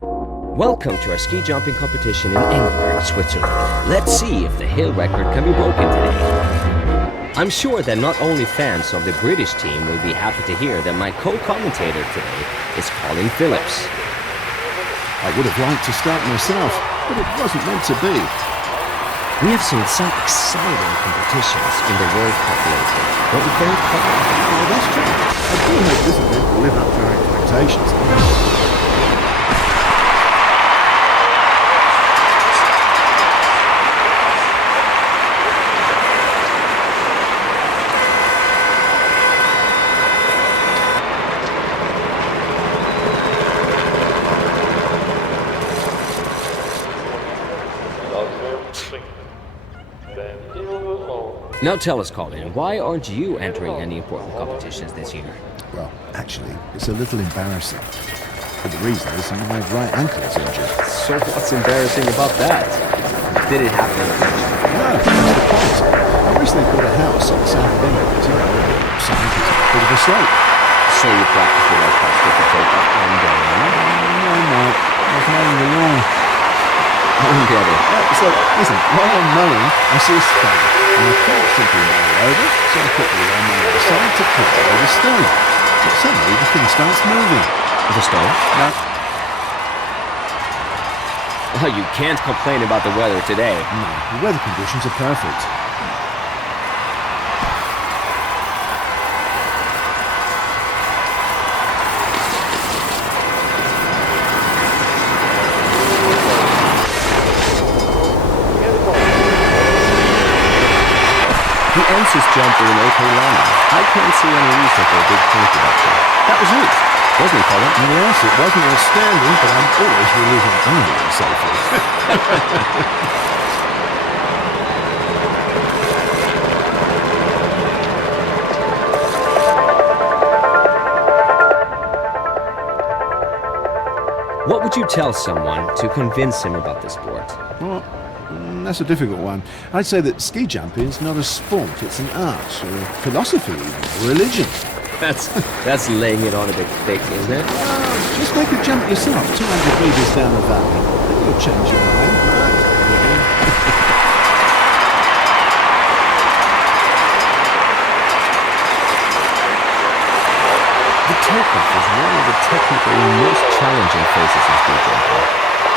Welcome to our ski jumping competition in Engelberg, Switzerland. Let's see if the hill record can be broken today. I'm sure that not only fans of the British team will be happy to hear that my co-commentator today is Colin Phillips. I would have liked to start myself, but it wasn't meant to be. We have seen some exciting competitions in the World Cup lately. Don't you think? Well, that's true. I do hope this event will live up to our expectations. Now tell us, Colin, why aren't you entering any important competitions this year? Well, actually, it's a little embarrassing. For the reason is my right ankle is injured. So what's embarrassing about that? Did it happen? No, that's the point. I recently bought a house on the south of England, you know, some is a bit of a slope. So you practice your life past difficult up and down? No, Mark, I was mowing the lawn. I don't get it. So, listen, while I'm mowing, I see a stone, and I can't simply mow it over, so I put the lawn on the other side to push away the stone. But suddenly the thing starts moving. The stone? No. Oh, you can't complain about the weather today. No, the weather conditions are perfect. He ends his jump with an OK landing. I can't see any reason for a big point deduction. That was neat, wasn't it, Colin? Yes, it wasn't outstanding, but I'm always relieving landing safely. What would you tell someone to convince him about the sport? Well, that's a difficult one. I'd say that ski jumping is not a sport, it's an art, or a philosophy even, or religion. That's laying it on a bit thick, isn't it? Just make a jump yourself, 200 metres down the valley. Then you'll change your mind. The takeoff is one of the technically most challenging phases in ski jumping.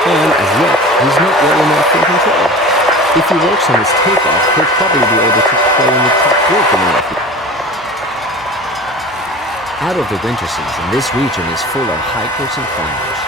And as yet, he's not well enough in control. If he works on his takeoff, he'll probably be able to play in the top group in the near future. Out of the winter season, this region is full of hikers and climbers.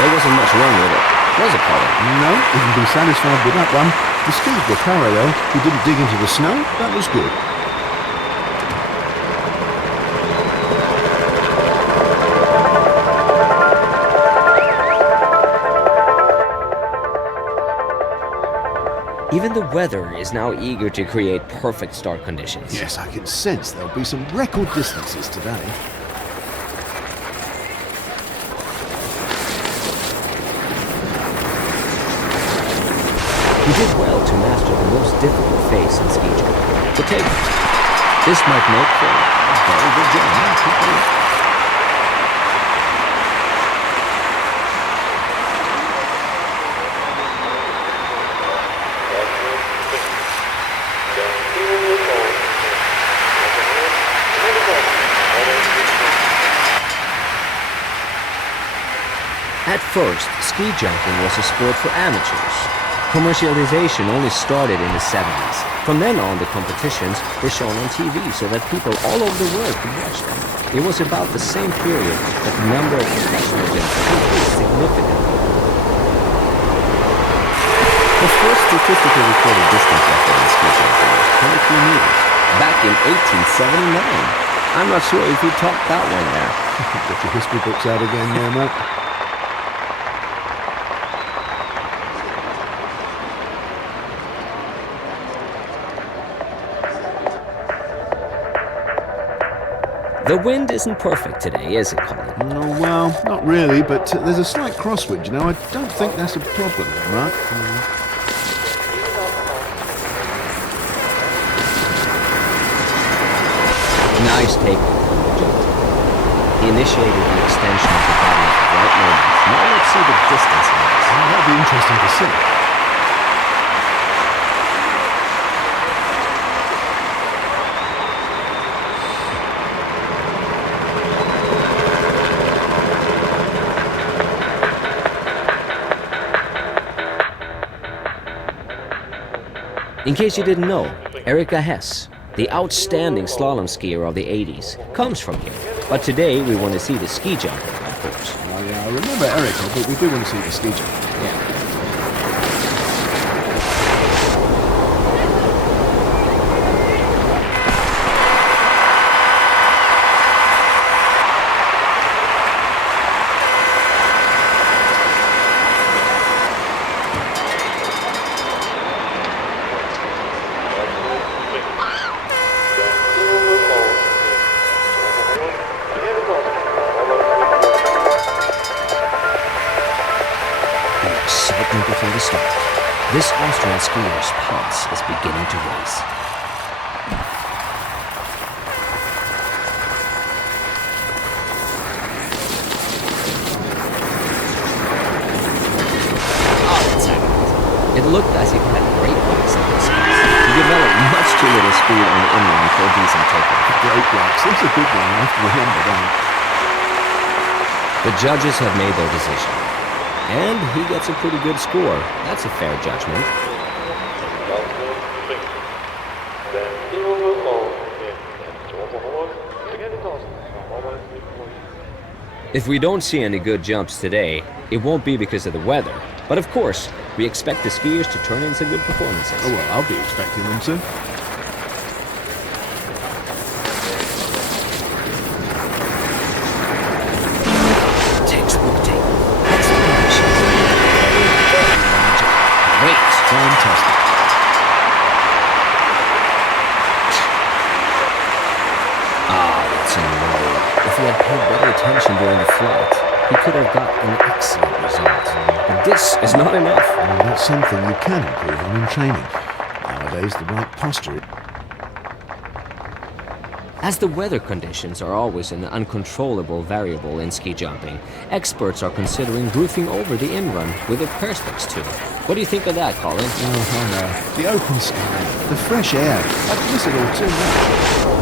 There wasn't much wrong with it, was it, Colin? No, you can be satisfied with that one. The skis were parallel, he didn't dig into the snow, that was good. Even the weather is now eager to create perfect start conditions. Yes, I can sense there'll be some record distances today. He did well to master the most difficult phase in ski jumping, the takeoff. This might make for a very good jump. At first, ski jumping was a sport for amateurs. Commercialization only started in the 70s. From then on, the competitions were shown on TV so that people all over the world could watch them. It was about the same period that the number of professional jumpers increased significantly. The first statistically recorded distance record in ski jumping was 23 meters, back in 1879. I'm not sure if he topped that one there. Get your history books out again there, mate. The wind isn't perfect today, is it, Colin? Oh, well, not really, but there's a slight crosswind, you know. I don't think that's a problem, Mark. Nice take from the jump. He initiated the extension of the body at the right moment. Now let's see the distance in this. Well, that'd be interesting to see. In case you didn't know, Erika Hess, the outstanding slalom skier of the 80s, comes from here. But today we want to see the ski jumping, of course. Oh, yeah, I remember Erica, but we do want to see the ski jump. Yeah. Before the start, this Austrian skier's pulse is beginning to race. It looked as if he had great wax on his skis. He developed much too little speed on the inline for a decent takeoff. Great wax. That's a good one. I have to remember that. The judges have made their decision. And he gets a pretty good score. That's a fair judgment. If we don't see any good jumps today, it won't be because of the weather. But of course, we expect the skiers to turn in some good performances. Oh, well, I'll be expecting them to. Fantastic. That's annoying. If he had paid better attention during the flight, he could have got an excellent result. But this is not enough. Well, that's something you can improve on in training. Nowadays, the right posture... As the weather conditions are always an uncontrollable variable in ski jumping, experts are considering roofing over the in-run with a perspex tube. What do you think of that, Colin? Oh, no. The open sky, the fresh air. I'd miss it all too much.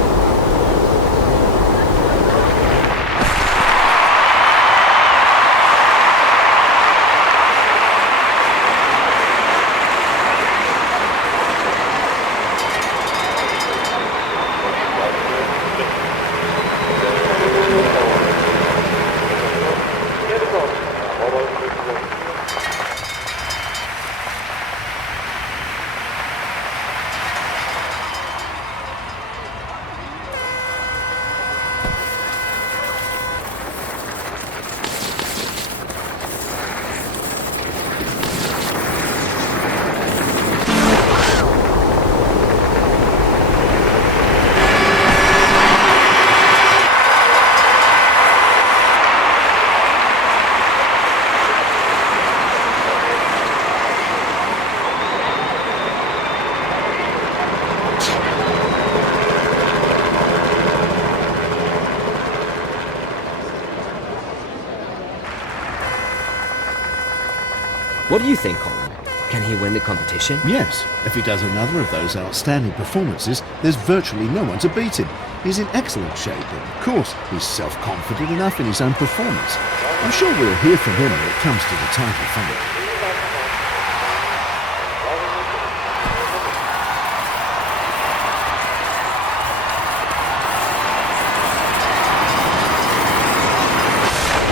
What do you think, Colin? Can he win the competition? Yes. If he does another of those outstanding performances, there's virtually no one to beat him. He's in excellent shape, and of course, he's self-confident enough in his own performance. I'm sure we'll hear from him when it comes to the title fight.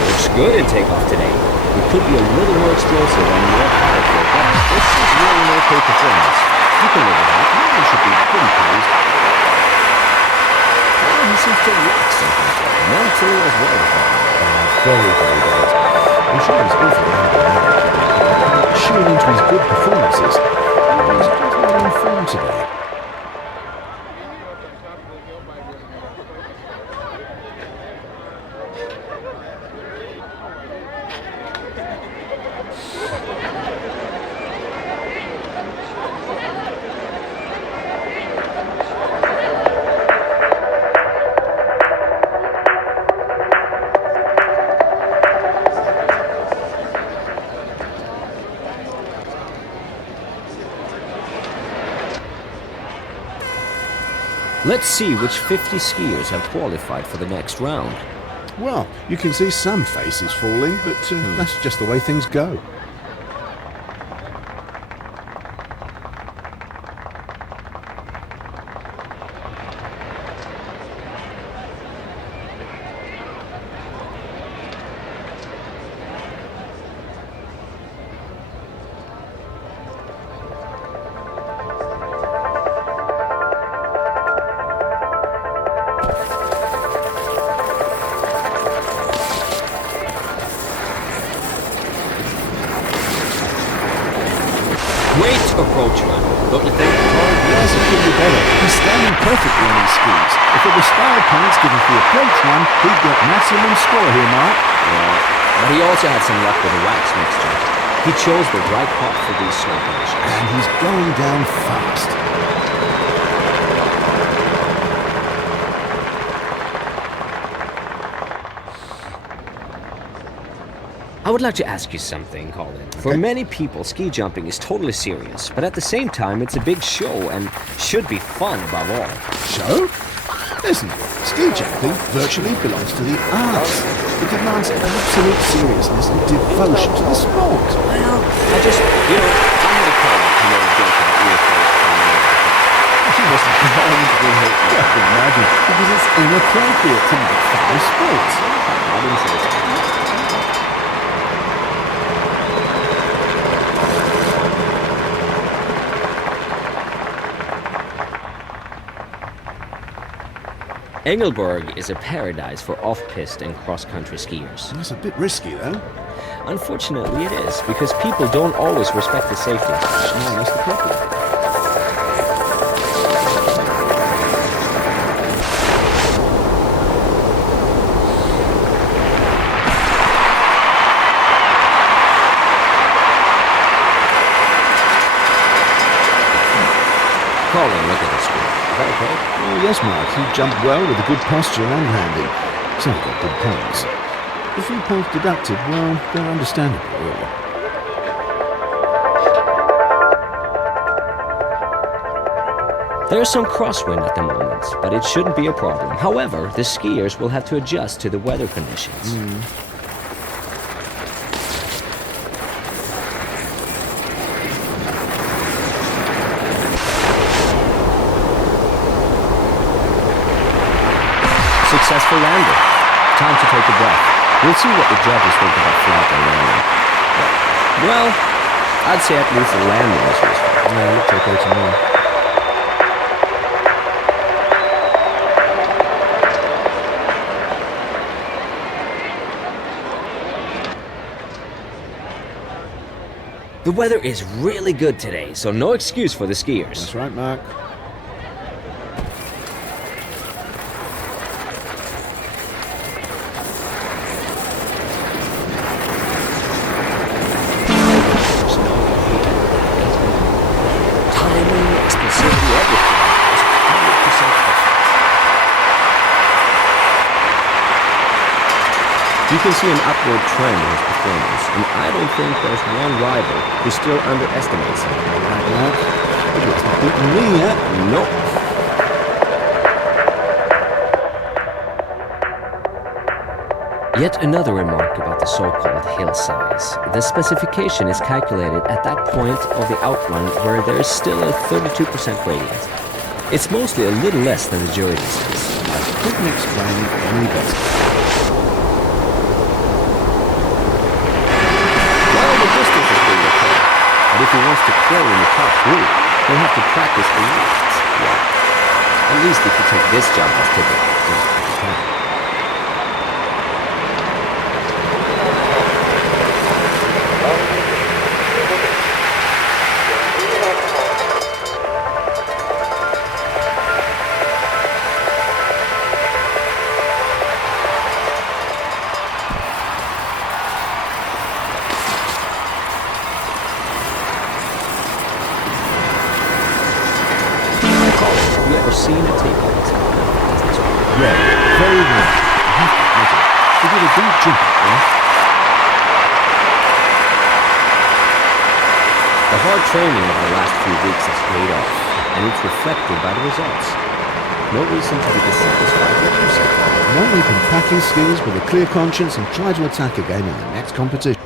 Looks good in takeoff today. We could be a little more explosive and more powerful, but this is really an okay performance. You can live with that. You should be pretty pleased. Well, he seems to like something. Mentally as well as well. Very, very good. I'm sure he's awfully happy. Chewing into his good performances. He's just not in form today. Let's see which 50 skiers have qualified for the next round. Well, you can see some faces falling, but that's just the way things go. Great approach run, don't you think? Yes, it could be better. He's standing perfectly on his skis. If it was style points given for the approach run, he'd get maximum score here, Mark. Yeah, but he also had some luck with the wax mixture. He chose the right pot for these snow conditions. And he's going down fast. I would like to ask you something, Colin. For many people, ski jumping is totally serious, but at the same time, it's a big show and should be fun above all. Show? Listen, ski jumping virtually belongs to the arts. It demands absolute seriousness and devotion to the sport. Well, I'm going to call it a little joke about earphones coming in. She must have gone to her. I can imagine, because it's inappropriate to make fun of sports. I didn't say so. Engelberg is a paradise for off-piste and cross-country skiers. That's a bit risky, though. Unfortunately, it is, because people don't always respect the safety instructions. No, that's the problem. Colin, look at this screen. Is that okay? Oh, yes, Mark. You jumped well with a good posture and landing. So you got good points. The 3 points deducted, well, they're understandable, really. There's some crosswind at the moment, but it shouldn't be a problem. However, the skiers will have to adjust to the weather conditions. Successful landing. Time to take a breath. We'll see what the judges think about flat or landing. Well, I'd say at least the landing was useful. Yeah, it looks okay to me. The weather is really good today, so no excuse for the skiers. That's right, Mark. Timing, explosivity, everything is 100% perfect. You can see an upward trend in his performance, and I don't think there's one rival who still underestimates him. Right, Mark. But he hasn't beaten me yet. Nope. Yet another remark about the so-called hill size. The specification is calculated at that point of the outrun where there is still a 32% gradient. It's mostly a little less than the jury decides. I couldn't explain it any better. Well, the distance is pretty okay. But if he wants to play in the top group, he'll have to practice the lifts. Yeah. At least if you take this jump as typical. Have you ever seen a tape like this? Yeah, very well. I have to admit it. He did a good job, yeah? The hard training over the last few weeks has paid off, and it's reflected by the results. No reason to be dissatisfied with yourself. No, he can pack his skis with a clear conscience and try to attack again in the next competition.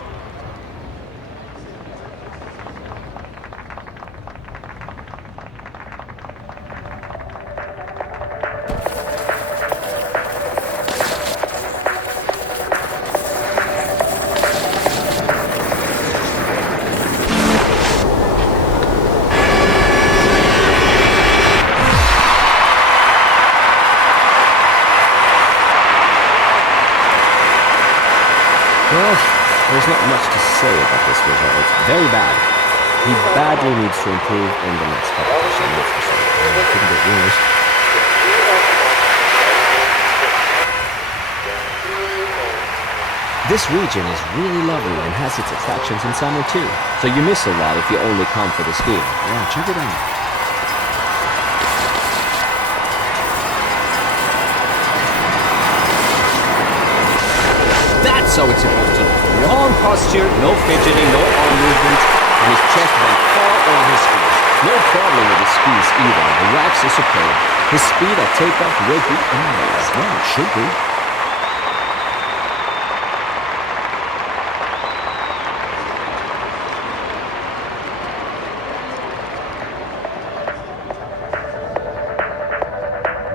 Well, there's not much to say about this result. Very bad. He badly needs to improve in the next competition, that's for sure. It couldn't get worse. This region is really lovely and has its attractions in summer too. So you miss a lot if you only come for the skiing. Yeah, check it out. That's how it's supposed to look. Calm posture, no fidgeting, no arm movement, and his chest bent far over his skis. No problem with his skis either. The racks are superb. His speed at takeoff will be amazing. Well, it should be.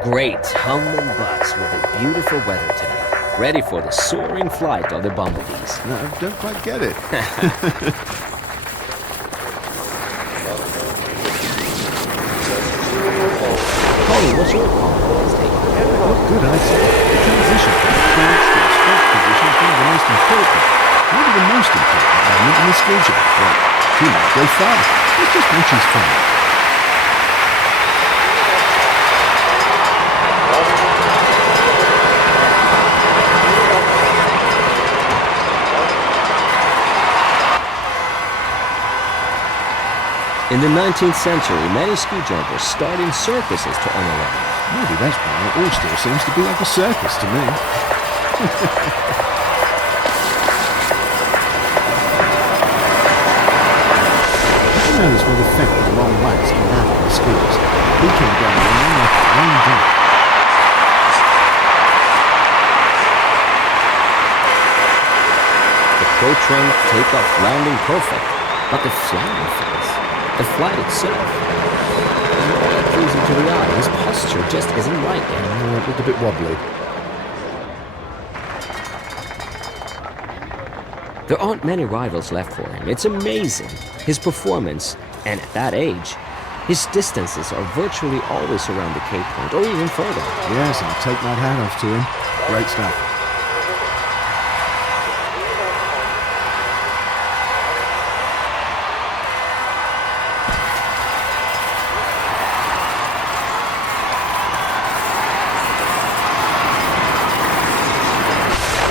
Great, humble bus with a beautiful weather today. Ready for the soaring flight of the bumblebees. No, I don't quite get it. Holly, what's your call? What good, I'd say. The transition from the stance to the stretch position is one of the most important, maybe the most important element in the skill jump. Right. He might go far. Let's just watch his fun. In the 19th century, many ski jumpers started in circuses to earn a living. Maybe that's why it all still seems to be like a circus to me. Have you noticed what effect the long legs can have on the skiers? He came down the line like a lame duck. The pro train takeoff landing perfect, but the flying phase, the flight itself, is not that pleasing to the eye. His posture just isn't right yet. It looked a bit wobbly. There aren't many rivals left for him. It's amazing. His performance, and at that age, his distances are virtually always around the Cape Point, or even further. Yes, I'll take my hat off to him. Great stuff.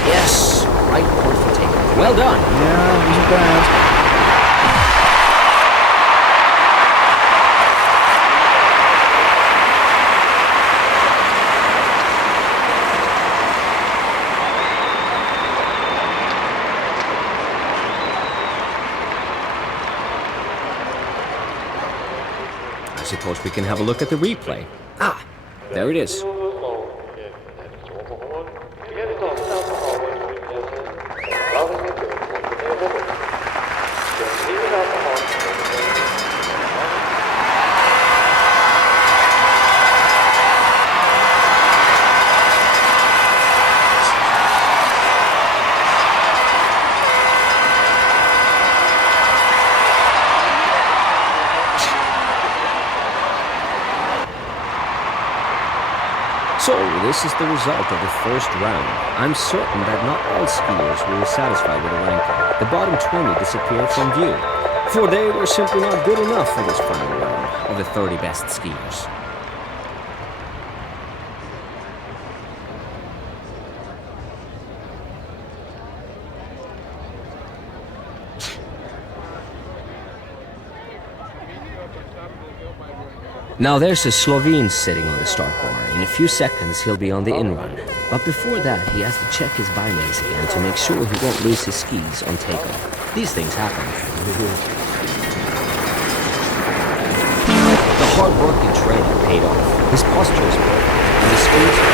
Yes, right point for takeoff. Well done. Yeah, it wasn't bad. I suppose we can have a look at the replay. Ah, there it is. So, this is the result of the first round. I'm certain that not all skiers were satisfied with the ranking. The bottom 20 disappeared from view, for they were simply not good enough for this final round of the 30 best skiers. Now there's a Slovene sitting on the start bar. In a few seconds he'll be on the in-run. But before that he has to check his binaries again to make sure he won't lose his skis on takeoff. These things happen. The hard work and training paid off. His posture is perfect, and the skills are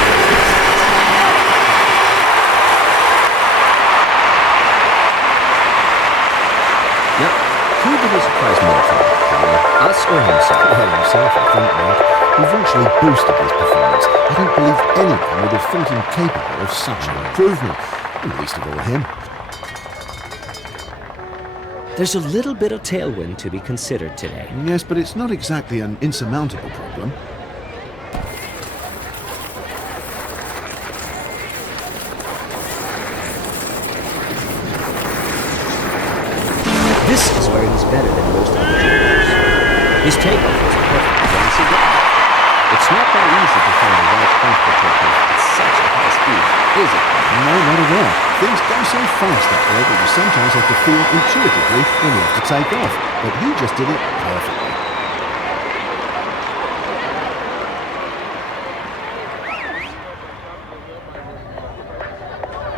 Now, who did he surprise more for? Us or himself? Well, himself, I think, Mark. He virtually boosted his performance. I don't believe anyone would have thought him capable of such an improvement, and least of all him. There's a little bit of tailwind to be considered today. Yes, but it's not exactly an insurmountable problem. This is where he's better than most other jumpers. His takeoff was perfect once again. It's not that easy to find the right point for takeoff at such a high speed, is it? No, not at all. Things go so fast up there that you sometimes have to feel intuitively when you have to take off. But he just did it perfectly.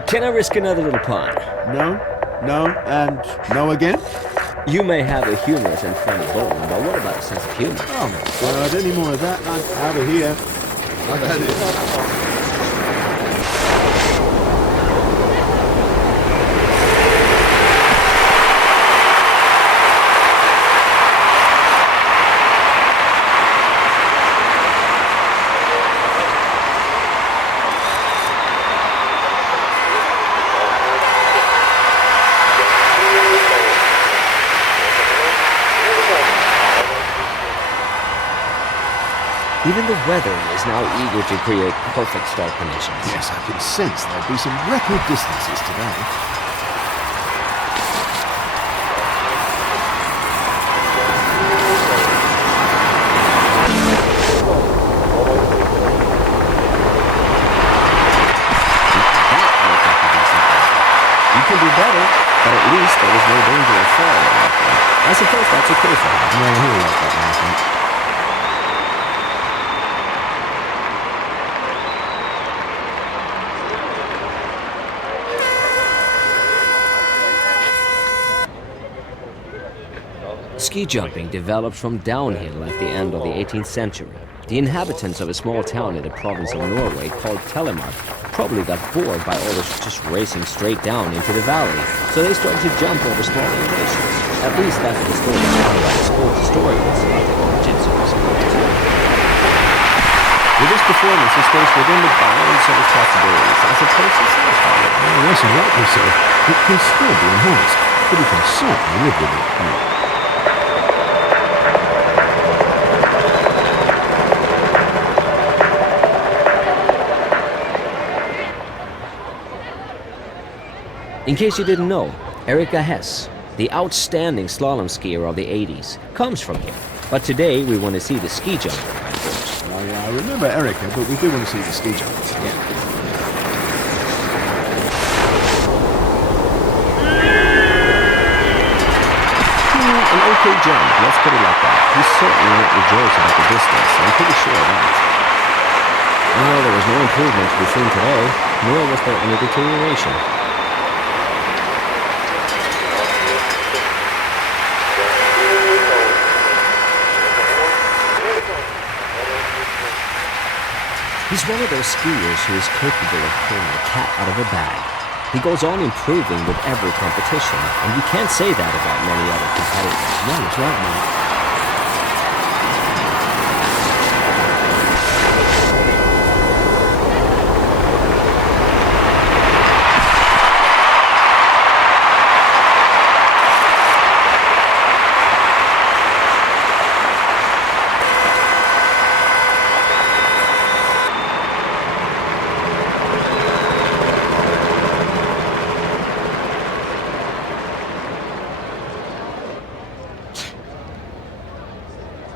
Can I risk another little pun? No, no, and no again? You may have a humorous and funny bone, but what about a sense of humor? Oh my God, any more of that, I'm out of here. I've had it. Even the weather is now eager to create perfect start conditions. Yes, I can sense there'll be some record distances today. That looked like a decent one. You can do better, but at least there was no danger of falling. I suppose that's okay for him. No, he'll like that one, I think. Ski jumping developed from downhill at the end of the 18th century. The inhabitants of a small town in the province of Norway called Telemark probably got bored by all this just racing straight down into the valley, so they started to jump over small elevations. At least that's what the story is found by the sports historians about the origins of the sport. With this performance, he stays within the bounds of his possibilities, as opposed to satisfied. Oh, yes, and rightly so. It can still be enhanced, but he can certainly live with it. In case you didn't know, Erika Hess, the outstanding slalom skier of the 80s, comes from here. But today we want to see the ski jumper, of course. Oh, yeah, I remember Erica, but we do want to see the ski jump. Yeah. An okay jump, let's put it like that. He certainly won't rejoice about the distance, I'm pretty sure of that. Well, there was no improvement to be seen today, nor was there any deterioration. He's one of those skiers who is capable of pulling a cat out of a bag. He goes on improving with every competition, and you can't say that about many other competitors. No, that's right, mate.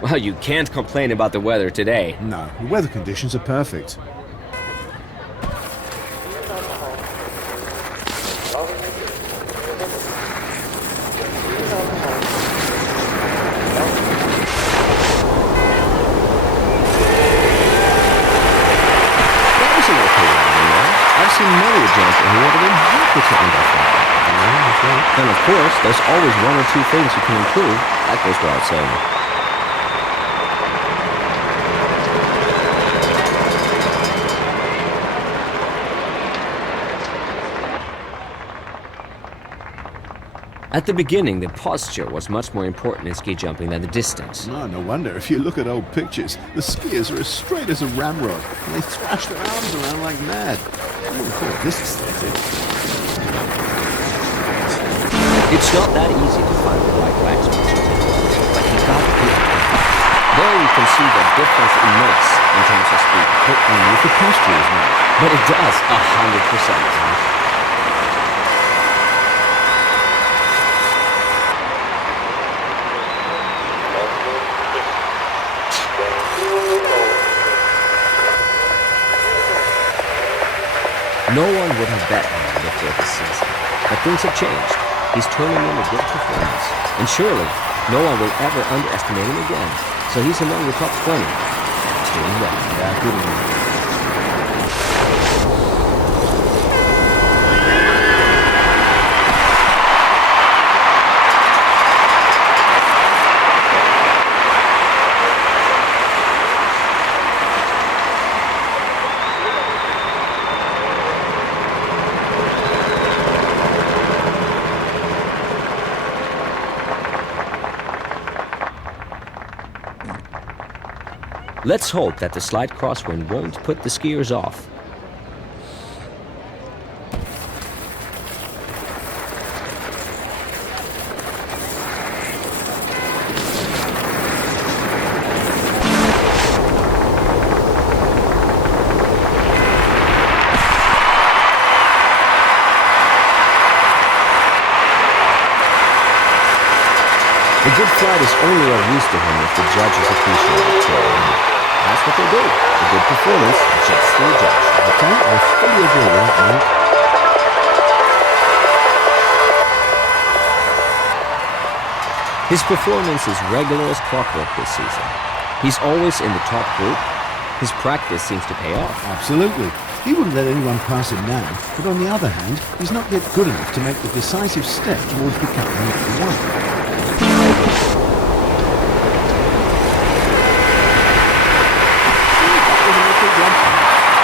Well, you can't complain about the weather today. No, the weather conditions are perfect. I've seen many a jumper who would have been happy to end up like that. And of course, there's always one or two things you can improve. That goes without saying. At the beginning, the posture was much more important in ski jumping than the distance. No wonder. If you look at old pictures, the skiers are as straight as a ramrod, and they thrash their arms around like mad. I wouldn't call it this aesthetic. It's not that easy to find the right waxworks, but he got it. There you can see the difference it makes in terms of speed. But only if the posture is right. But it does, 100%. No one would have bet on him before this season, but things have changed. He's turning in a good performance, and surely no one will ever underestimate him again. So he's among the top 20. Doing well. Yeah, good enough. Let's hope that the slight crosswind won't put the skiers off. A good flight is only of use to him if the judges appreciate it too. That's what they do. A good performance, just the judge. Okay, I fully agree with that, mate. His performance is regular as clockwork this season. He's always in the top group. His practice seems to pay off. Absolutely. He wouldn't let anyone pass him now, but on the other hand, he's not yet good enough to make the decisive step towards becoming number one.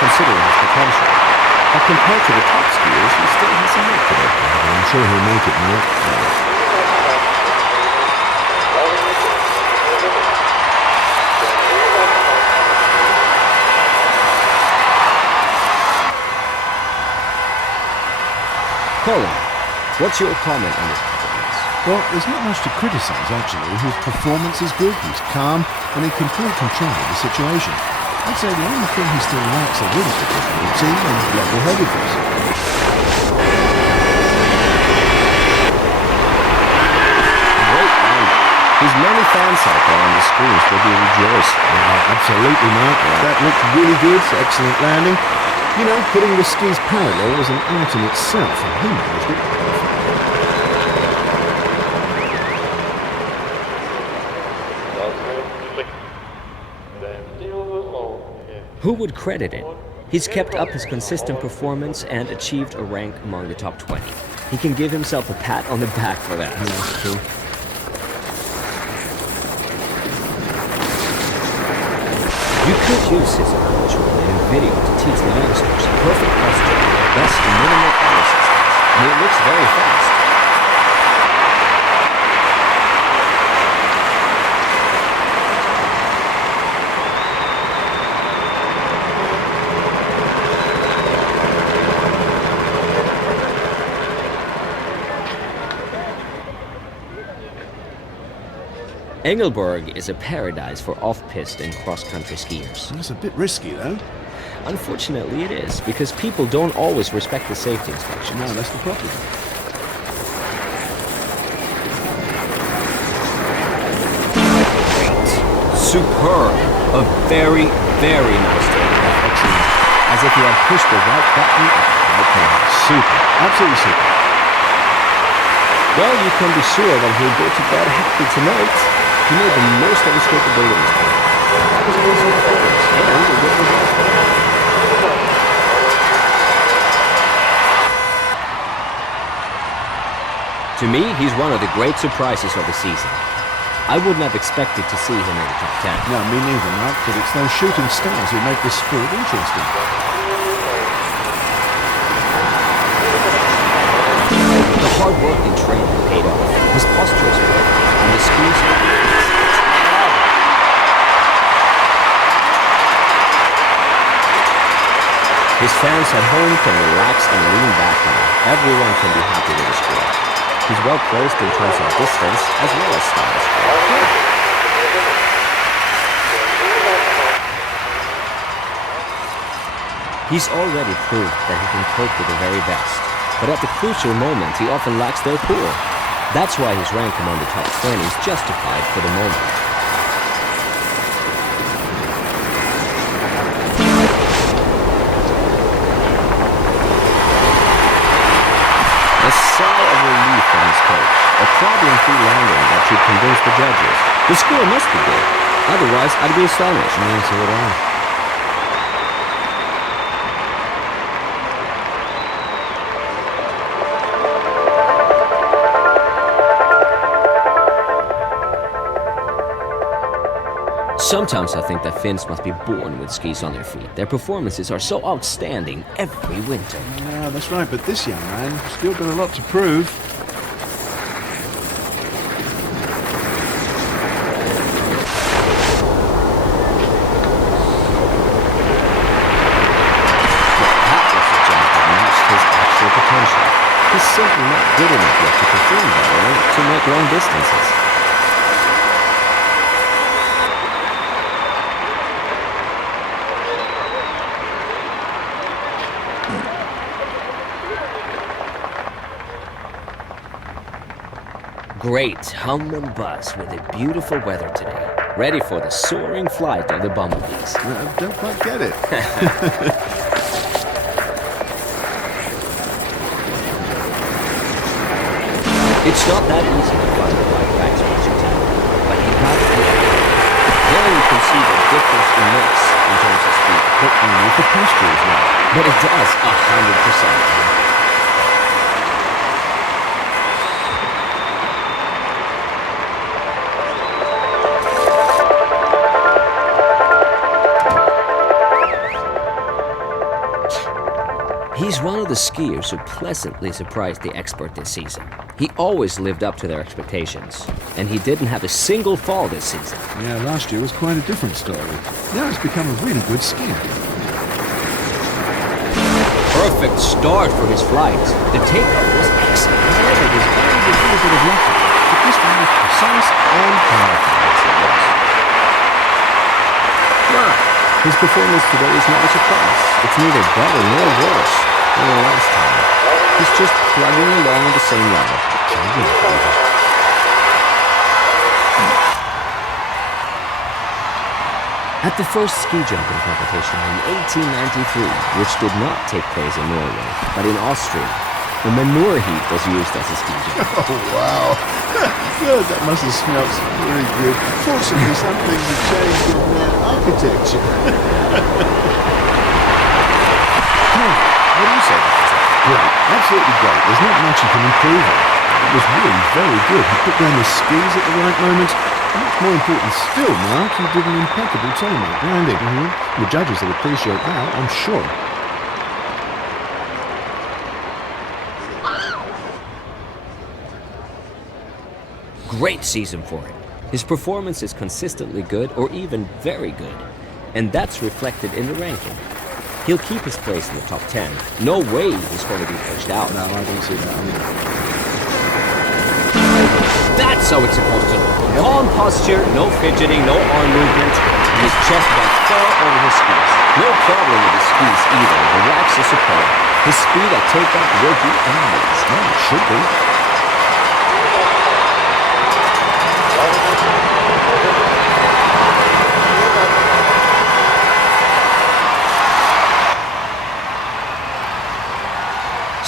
Considering his potential. But compared to the top skiers, he still has some work to do. I'm sure he'll make it, mate. Colin, what's your comment on this performance? Well, there's not much to criticise, actually. His performance is good, he's calm, and in complete control of the situation. I'd say the only thing he still lacks a little bit of routine and level-headedness. Great landing. His many fans out there on the screens will be rejoiced. Absolutely, Mark. That looked really good. Excellent landing. You know, putting the skis parallel was an art in itself, and he managed it perfectly. Who would credit it? He's kept up his consistent performance and achieved a rank among the top 20. He can give himself a pat on the back for that. Yeah, that's true. You could use his approach in a video to teach the youngsters perfect posture, thus minimal power systems. And it looks very fast. Engelberg is a paradise for off-piste and cross-country skiers. That's a bit risky, though. Unfortunately, it is, because people don't always respect the safety instructions. No, that's the problem. Great. Superb. A very, very nice turn. Excellent. As if he had pushed the right button at the right time. Super. Absolutely super. Well, you can be sure that he'll go to bed happy tonight. He made the most of his capabilities. That was a decent performance, and a good result for him. To me, he's one of the great surprises of the season. I wouldn't have expected to see him in the top 10. No, me neither, Mark, but it's those shooting stars who make this sport interesting. The hard work and training paid off. His posture is good, and the skis His fans at home can relax and lean back now. Everyone can be happy with his score. He's well placed in terms of distance as well as style. He's already proved that he can cope with the very best, but at the crucial moment he often lacks their pull. That's why his rank among the top 20 is justified for the moment. A sigh of relief from his coach, a problem-free landing that should convince the judges. The score must be good, otherwise I'd be astonished. Yeah, so would I. Sometimes I think that Finns must be born with skis on their feet. Their performances are so outstanding every winter. Yeah, that's right, but this young man still got a lot to prove. That was a jump that matched his actual potential. He's simply not good enough yet to perform better or to make long distances. Great hum and buzz with the beautiful weather today. Ready for the soaring flight of the bumblebees. I don't quite get it. It's not that easy to find the right backspace attack, but he got it. There you can see the difference it makes in terms of speed. But only if the posture is right. But it does 100%. He's one of the skiers who pleasantly surprised the expert this season. He always lived up to their expectations, and he didn't have a single fall this season. Yeah, last year was quite a different story. Now he's become a really good skier. Perfect start for his flight. The takeoff was excellent. However, there's always a little bit of luck, but this one was precise and powerful. His performance today is not a surprise. It's neither better nor worse than the last time. He's just plugging along at the same level. At the first ski jumping competition in 1893, which did not take place in Norway, but in Austria, the manure heap was used as a ski jump. Oh, wow. God, that must have smelled very good. Fortunately, some things have changed in their architecture. What do you say? Great, absolutely great. There's not much you can improve on. It was really very good. He put down his skis at the right moment. Much more important still, Mark, he did an impeccable tarmac landing. The judges will appreciate that, I'm sure. Great season for him. His performance is consistently good or even very good, and that's reflected in the ranking. He'll keep his place in the top 10. No way he's going to be pushed out. No, I don't see that. That's how it's supposed to look. Calm posture, no fidgeting, no arm movement. His chest went far over his skis. No problem with his skis either. The wax is superb. His speed at takeoff will be amazing. No, it should be.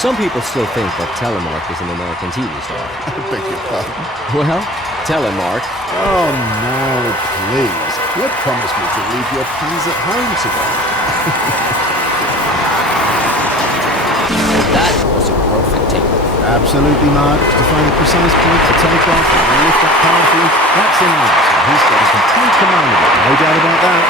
Some people still think that Telemark is an American TV star. I beg your pardon. Well, Telemark. Oh, no, please. You promised me to leave your pens at home today. That was a perfect takeoff. Absolutely, Mark. To find a precise point to take off and lift up powerfully, that's an art. He's got a complete command of it, no doubt about that.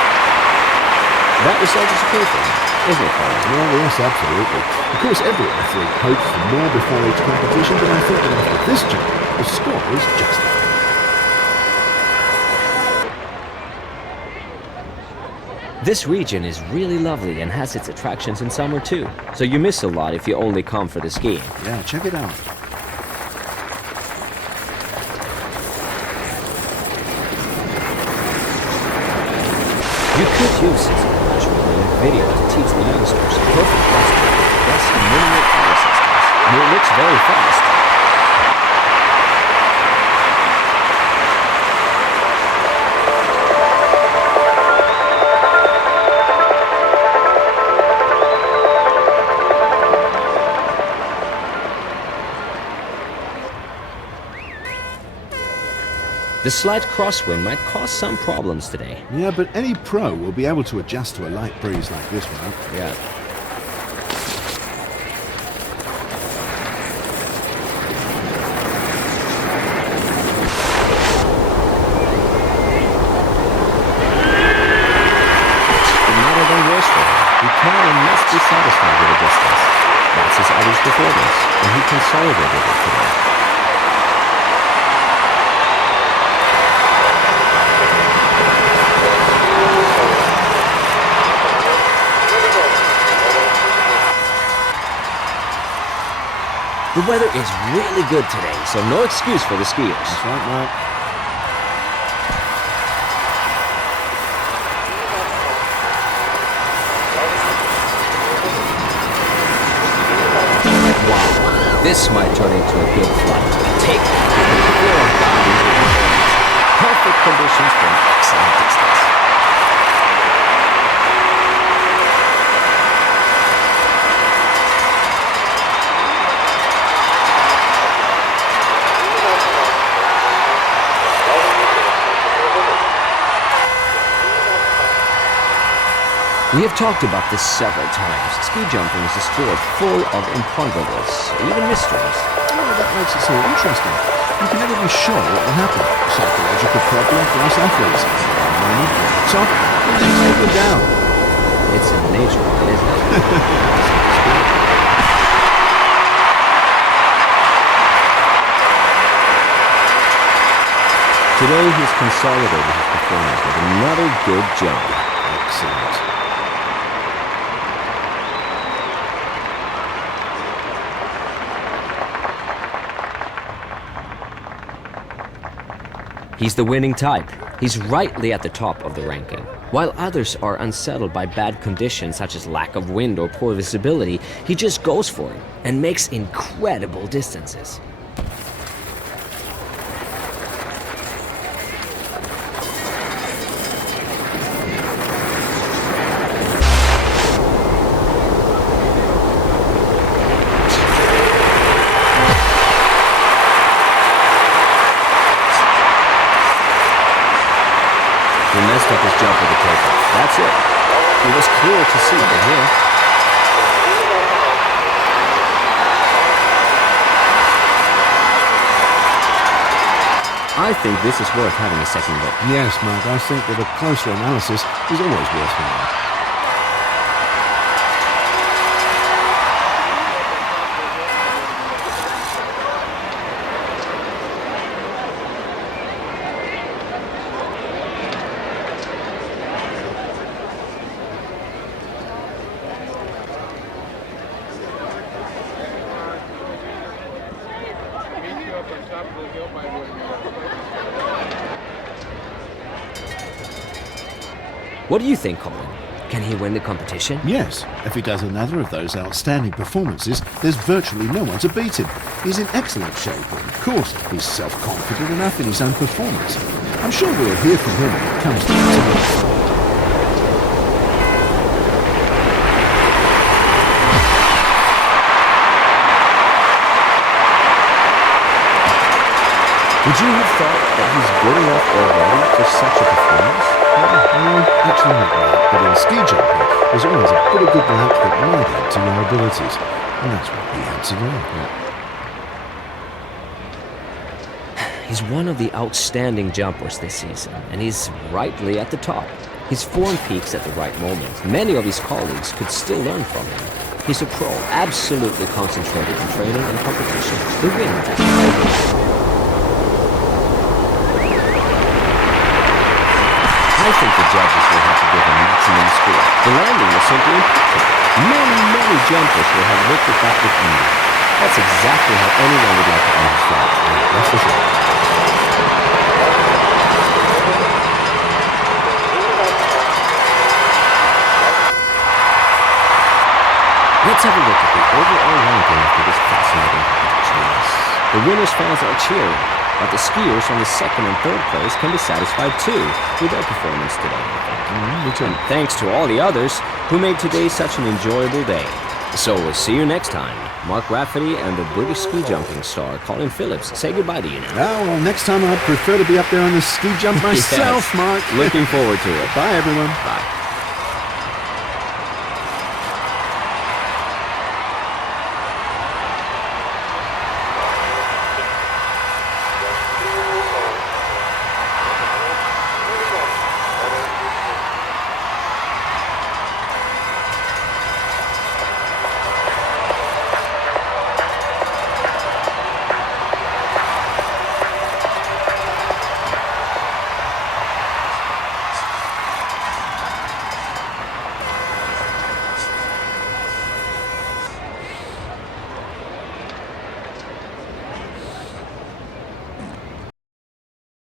That result is a cool thing, isn't it, Colin? Well, yes, absolutely. Of course, every athlete hopes for more before each competition, but I thought that after this jump, The score is justified. This region is really lovely and has its attractions in summer too, so you miss a lot if you only come for the skiing. Yeah, check it out. You could use this video to teach the youngsters perfect lesson, plus minimal power systems. And it looks very fast. The slight crosswind might cause some problems today. Yeah, but any pro will be able to adjust to a light breeze like this one. Yeah. Not than worse for him. He can and must be satisfied with the distance. That's his average performance, and he consolidated it today. The weather is really good today, so no excuse for the skiers. That's right, Mark. Wow, this might turn into a good flight. Take perfect conditions for an excellent distance. We have talked about this several times. Ski jumping is a sport full of imponderables, even mysteries. Oh, that makes it so interesting. You can never be sure what will happen. Psychological problem for us athletes. Top, things take them down. It's in nature, isn't it? Today he's consolidated his performance with another good jump. Excellent. He's the winning type. He's rightly at the top of the ranking. While others are unsettled by bad conditions such as lack of wind or poor visibility, he just goes for it and makes incredible distances. He messed up his jump with the takeoff. That's it. It was clear to see from here. I think this is worth having a second look. Yes, Mark, I think that a closer analysis is always worthwhile. What do you think, Colin? Can he win the competition? Yes, if he does another of those outstanding performances, there's virtually no one to beat him. He's in excellent shape, and of course, he's self-confident enough in his own performance. I'm sure we'll hear from him when it comes to the Would you have thought that he's good enough already for such a performance? No, actually not right, but in ski jumping, there's always a bit of good luck that might add to your abilities, and that's what he had today. He's one of the outstanding jumpers this season, and he's rightly at the top. His form peaks at the right moment. Many of his colleagues could still learn from him. He's a pro, absolutely concentrated in training and competition. The win. I think the judges will have to give a maximum score. The landing was simply impeccable. Many jumpers will have looked at that with envy. That's exactly how anyone would like to end his flight. That's for sure. Let's have a look at the overall ranking for this fascinating competition. The winners' fans are cheering, but the skiers from the second and third place can be satisfied too with their performance today. And thanks to all the others who made today such an enjoyable day. So we'll see you next time. Mark Rafferty and the British ski jumping star Colin Phillips say goodbye to you now. Well, next time I'd prefer to be up there on the ski jump myself, Yes. Mark. Looking forward to it. Bye, everyone. Bye.